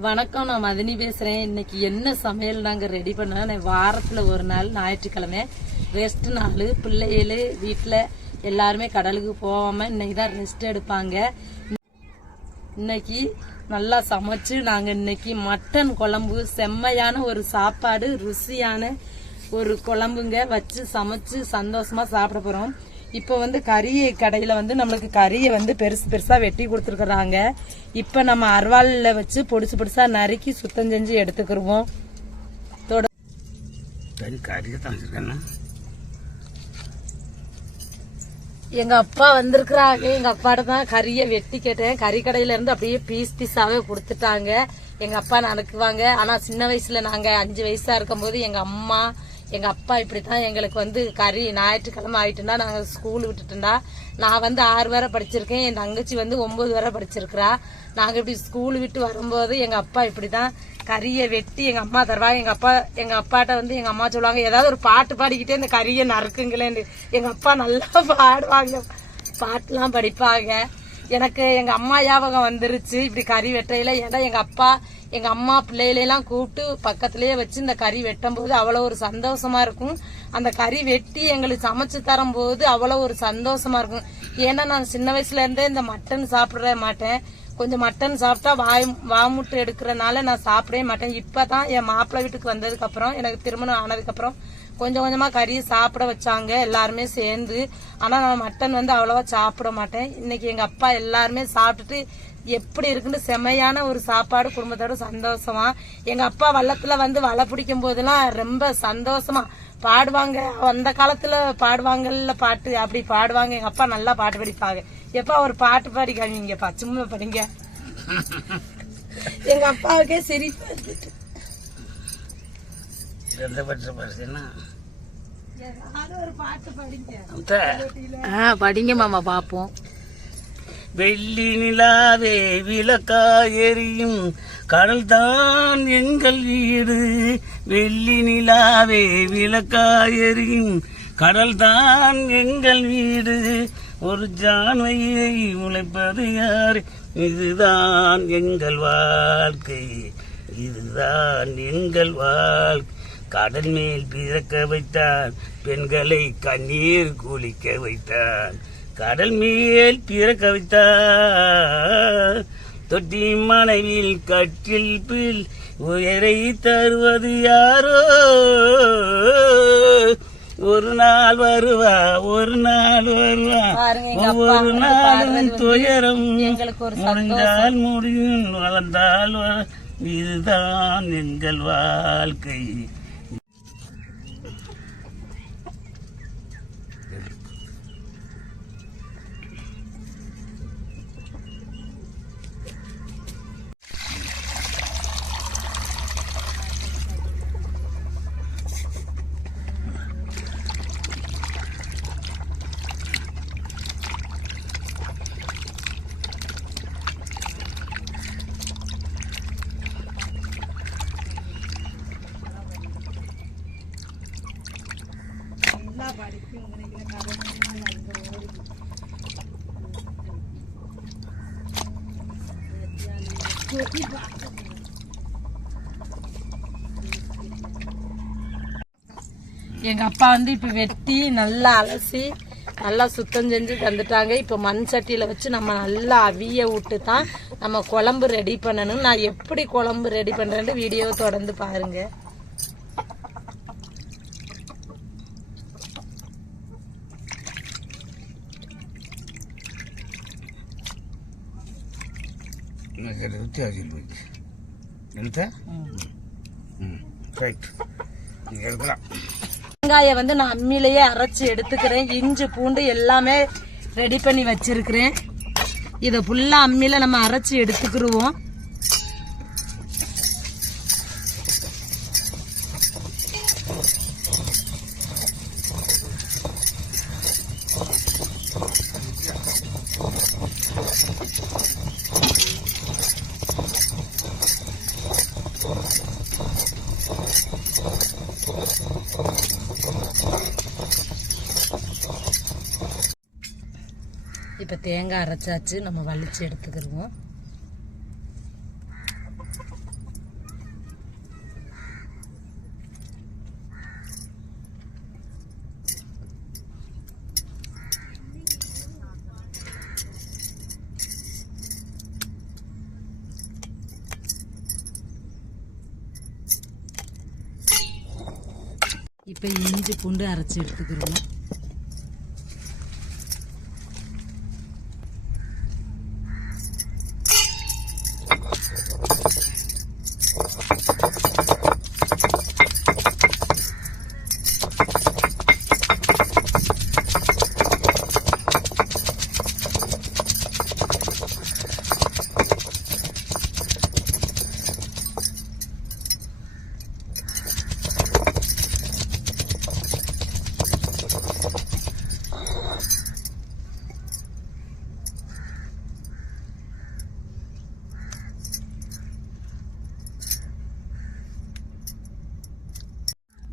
வணக்கம் நான் மதினி பேசுறேன். இன்னைக்கு என்ன சமையல் நாங்க ரெடி பண்ணோம் நான் வாரத்துல ஒரு நாள் ஞாயிற்றுக்கிழமை ரெஸ்ட் நாள் பிள்ளைகளு வீட்டுல எல்லாருமே கடலுக்கு போகாம இன்னைக்கு தான் ரெஸ்ட் எடுப்பாங்க. இன்னைக்கு நல்லா சமைச்சு நாங்க இன்னைக்கு மட்டன் குழம்பு செம்மையான ஒரு சாப்பாடு ருசியான ஒரு குழம்புங்க வச்சு சமைச்சு சந்தோஷமா சாப்பிட போறோம். இப்போ வந்து கறி கடையில வந்து நம்மளுக்கு கறியை வந்து பெருசு பெருசா வெட்டி கொடுத்துருக்குறாங்க. இப்போ நம்ம அருவாளில் வச்சு பொடிசு பொடிசா நறுக்கி சுத்தம் செஞ்சு எடுத்துக்கிருவோம். தொட சரி கறியை தான் வச்சிருக்கேன்னா? எங்க அப்பா வந்திருக்கிறாங்க. எங்க அப்பாட்ட தான் கறியை வெட்டி கேட்டேன். கறி கடையில இருந்து அப்படியே பீஸ் பீஸாவே கொடுத்துட்டாங்க. எங்க அப்பா நடக்குவாங்க ஆனா சின்ன வயசுல நாங்க அஞ்சு வயசா இருக்கும்போது எங்க அம்மா எங்க அப்பா இப்படித்தான் எங்களுக்கு வந்து கறி ஞாயிற்றுக்கிழமை ஆயிட்டுனா நாங்க ஸ்கூல் விட்டுட்டுண்டா நான் வந்து ஆறு வரை படிச்சிருக்கேன். என் தங்கச்சி வந்து ஒன்பது வரை படிச்சிருக்கிறா. நாங்க இப்படி ஸ்கூல் விட்டு வரும்போது எங்க அப்பா இப்படிதான் கறியை வெட்டி எங்க அம்மா தருவாங்க. எங்க அப்பா எங்க அப்பாட்ட வந்து எங்க அம்மா சொல்லுவாங்க ஏதாவது ஒரு பாட்டு பாடிக்கிட்டே இந்த கறியை நறுக்குங்களேன்னு. எங்க அப்பா நல்லா பாடுவாங்க. பாட்டுலாம் படிப்பாங்க. எனக்கு எங்க அம்மா ஞாபகம் வந்துருச்சு. இப்படி கறி வெட்டையில ஏன்னா எங்க அப்பா எங்க அம்மா பிள்ளைகளெல்லாம் கூப்பிட்டு பக்கத்திலேயே வச்சு இந்த கறி வெட்டும் போது அவ்வளவு ஒரு சந்தோஷமா இருக்கும். அந்த கறி வெட்டி எங்களுக்கு சமைச்சு தரும் போது அவ்வளவு ஒரு சந்தோஷமா இருக்கும். ஏன்னா நான் சின்ன வயசுல இருந்தே இந்த மட்டன் சாப்பிட மாட்டேன். கொஞ்சம் மட்டன் சாப்பிட்டா வாய் வாமுட்டு எடுக்கிறனால நான் சாப்பிடவே மாட்டேன். இப்பதான் என் மாப்பிள்ளை வீட்டுக்கு வந்ததுக்கு அப்புறம் எனக்கு திருமணம் ஆனதுக்கு அப்புறம் கொஞ்சம் கொஞ்சமா கறி சாப்பிட வச்சாங்க எல்லாருமே சேர்ந்து. ஆனா நான் மட்டன் வந்து அவ்வளவா சாப்பிட மாட்டேன். இன்னைக்கு எங்க அப்பா எல்லாருமே சாப்பிட்டுட்டு எப்படி இருக்குன்னு செமையான ஒரு சாப்பாடு குடும்பத்தோட சந்தோஷமா. எங்க அப்பா வள்ளத்துல வந்து வலை பிடிக்கும் போதெல்லாம் ரொம்ப சந்தோஷமா பாடுவாங்க. அந்த காலத்துல பாடுவாங்கல்ல பாட்டு அப்படி பாடுவாங்க. எங்க அப்பா நல்லா பாட்டு படிப்பாங்க. எப்பா ஒரு பாட்டு பாடி காமிங்கப்பா சும்மா படிங்க. எங்க அப்பாவுக்கே சிரிப்பு பரிசுன்னா ஏதாவது ஒரு பாட்டு படிங்க மாமா பாப்போம். வெள்ளி நிலாவே விளக்கா எரியும் கடல் தான் எங்கள் வீடு. வெள்ளி நிலாவே விளக்கா எரியும் கடல் தான் எங்கள் வீடு. ஒரு ஜான்மையை உழைப்பது யார்? இதுதான் எங்கள் வாழ்க்கை. இதுதான் எங்கள் வாழ்க்கை. கடல் மேல் பிறக்க வைத்தான் பெண்களை கண்ணீர் குளிக்க வைத்தான். கடல் மேல் பிறக்க வைத்தான் தொட்டி மனைவில் கட்டில் பில் உயரை தருவது யாரோ? ஒரு நாள் வருவா ஒரு நாள் வருவா. ஒவ்வொரு நாளும் துயரம். முடிஞ்சால் முடியும் வளர்ந்தால் இதுதான் எங்கள் வாழ்க்கை. எங்கள் அப்பா வந்து இப்போ வெட்டி நல்லா அலசி நல்லா சுத்தம் செஞ்சு தந்துட்டாங்க. இப்போ மண் சட்டியில் வச்சு நம்ம நல்லா அவிய விட்டு தான் நம்ம குழம்பு ரெடி பண்ணணும். நான் எப்படி குழம்பு ரெடி பண்ணுறேன்னு வீடியோ தொடர்ந்து பாருங்கள் எனக்கு அதை வித்தியாசம் போச்சு எழுத்தா ம் ரைட் நீங்கள் எடுக்கலாம் வெங்காயம் வந்து நான் அம்மியிலேயே அரைச்சு எடுத்துக்கிறேன். இஞ்சி பூண்டு எல்லாமே ரெடி பண்ணி வச்சிருக்கிறேன். இதை ஃபுல்லா அம்மியில நம்ம அரைச்சு எடுத்துக்கிருவோம். இப்போ தேங்காய் அரைச்சாச்சு நம்ம வலிச்சு எடுத்துக்கிடுவோம் இப்போ இஞ்சி பூண்டு அரைச்சி எடுத்துக்கிறோம்?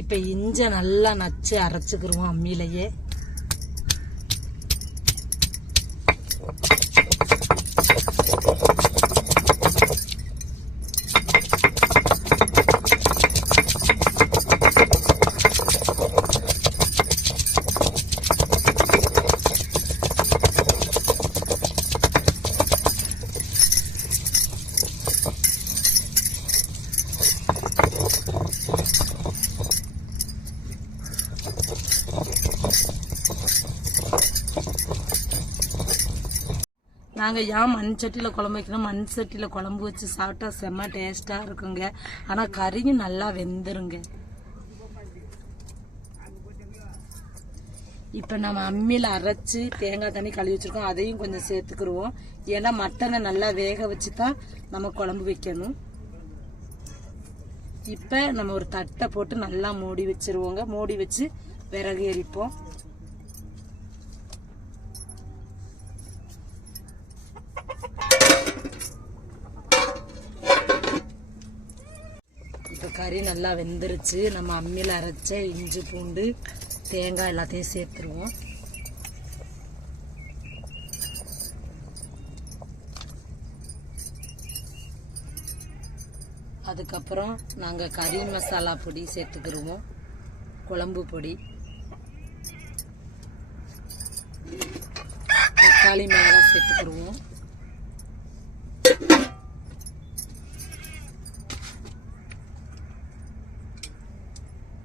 இப்போ இஞ்சை நல்லா நச்சு அரைச்சிக்கிருவோம் அம்மியிலையே. நாங்கள் ஏன் மண் சட்டியில் குழம்பு வைக்கணும்? மண் சட்டியில் குழம்பு வச்சு சாப்பிட்டா செம்ம டேஸ்ட்டாக இருக்குங்க. ஆனால் கறியும் நல்லா வெந்துருங்க. இப்போ நம்ம அம்மியில் அரைச்சி தேங்காய் தண்ணி கழுவி வச்சிருக்கோம். அதையும் கொஞ்சம் சேர்த்துக்கிடுவோம் ஏன்னா மட்டனை நல்லா வேக வச்சு தான் நம்ம குழம்பு வைக்கணும். இப்போ நம்ம ஒரு தட்டை போட்டு நல்லா மூடி வச்சிருவோங்க. மூடி வச்சு விறகு எரிப்போம். கறி நல்லா வெந்துருச்சு. நம்ம அம்மியில் அரைச்ச இஞ்சி பூண்டு தேங்காய் எல்லாத்தையும் சேர்த்துருவோம். அதுக்கப்புறம் நாங்கள் கறி மசாலா பொடி சேர்த்துக்கிருவோம். குழம்பு பொடி. தக்காளி மிளகாய் சேர்த்துக்கிருவோம்.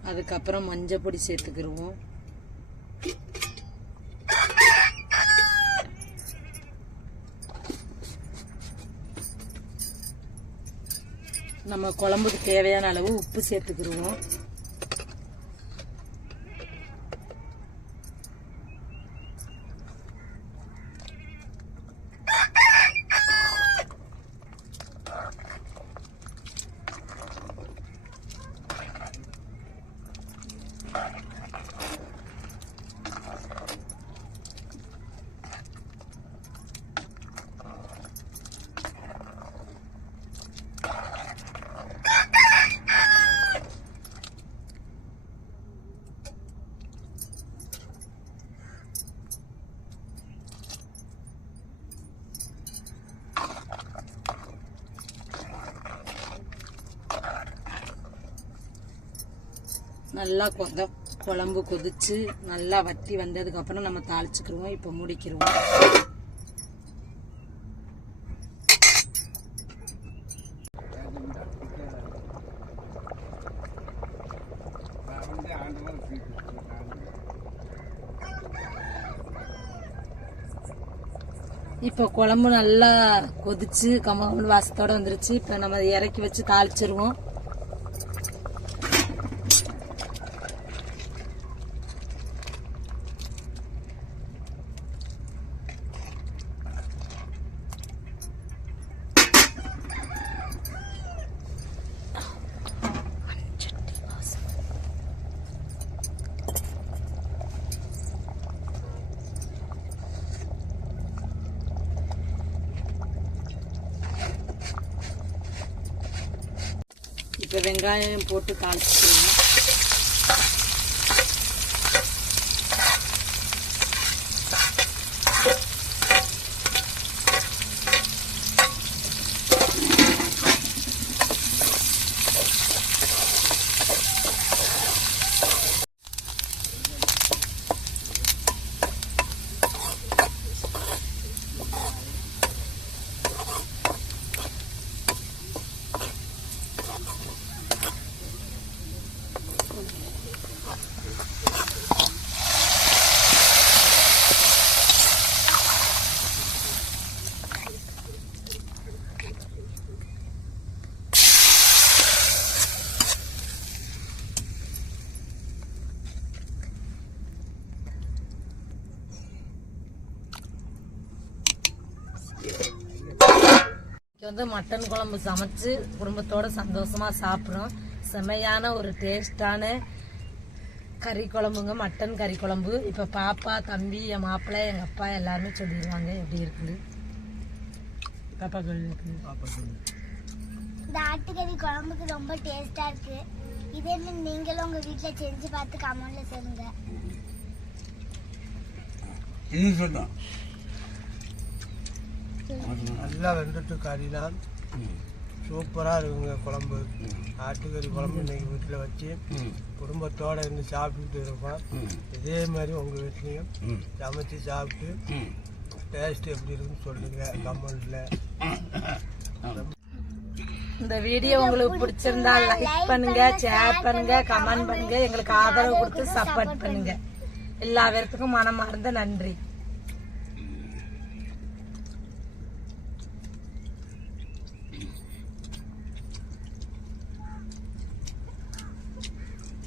அதுக்கப்புறம் மஞ்சள் பொடி சேர்த்துக்கிருவோம். நம்ம குழம்புக்கு தேவையான அளவு உப்பு சேர்த்துக்கிருவோம். நல்லா கொத குழம்பு கொதிச்சு நல்லா வத்தி வந்ததுக்கு அப்புறம் நம்ம தாளிச்சுக்கிருவோம் இப்போ முடிக்கிருவோம். இப்போ குழம்பு நல்லா கொதிச்சு கம்ம வாசத்தோட வந்துருச்சு. இப்போ நம்ம இறக்கி வச்சு தாளிச்சிருவோம். இப்போ வெங்காயம் போட்டு காய்ச்சிக்கலாம் மனமார்ந்து மட்டன் குழம்பு சமைச்சு குடும்பத்தோட சந்தோஷமா சாப்பிட்றோம். செமையான ஒரு டேஸ்டான கறி குழம்புங்க மட்டன் கறி குழம்பு. இப்ப பாப்பா தம்பி என் மாப்பிள்ளை எங்க அப்பா எல்லாருமே சொல்லிடுவாங்க எப்படி இருக்குது. பாப்பா சொல்லு இந்த ஆட்டுக்கறி குழம்புக்கு ரொம்ப டேஸ்டா இருக்கு. இதே மாதிரி நீங்களும் உங்க வீட்ல செஞ்சு பார்த்து கமெண்ட்ல சொல்லுங்க. இது சொன்னான் நல்லா வெந்துட்டு கறிலாம் சூப்பராக இருக்குங்க குழம்பு. ஆட்டுக்கறி குழம்பு இன்றைக்கி வீட்டில் வச்சு குடும்பத்தோடு இருந்து சாப்பிட்டுட்டு இருப்போம். இதே மாதிரி உங்கள் வீட்லேயும் சமைச்சு சாப்பிட்டு டேஸ்ட் எப்படி இருக்குன்னு சொல்லுங்க கமெண்ட்ல. இந்த வீடியோ உங்களுக்கு பிடிச்சிருந்தா லைக் பண்ணுங்க ஷேர் பண்ணுங்க கமெண்ட் பண்ணுங்க. எங்களுக்கு ஆதரவு கொடுத்து சப்போர்ட் பண்ணுங்க. எல்லா பேர்த்துக்கும் மனமார்ந்த நன்றி.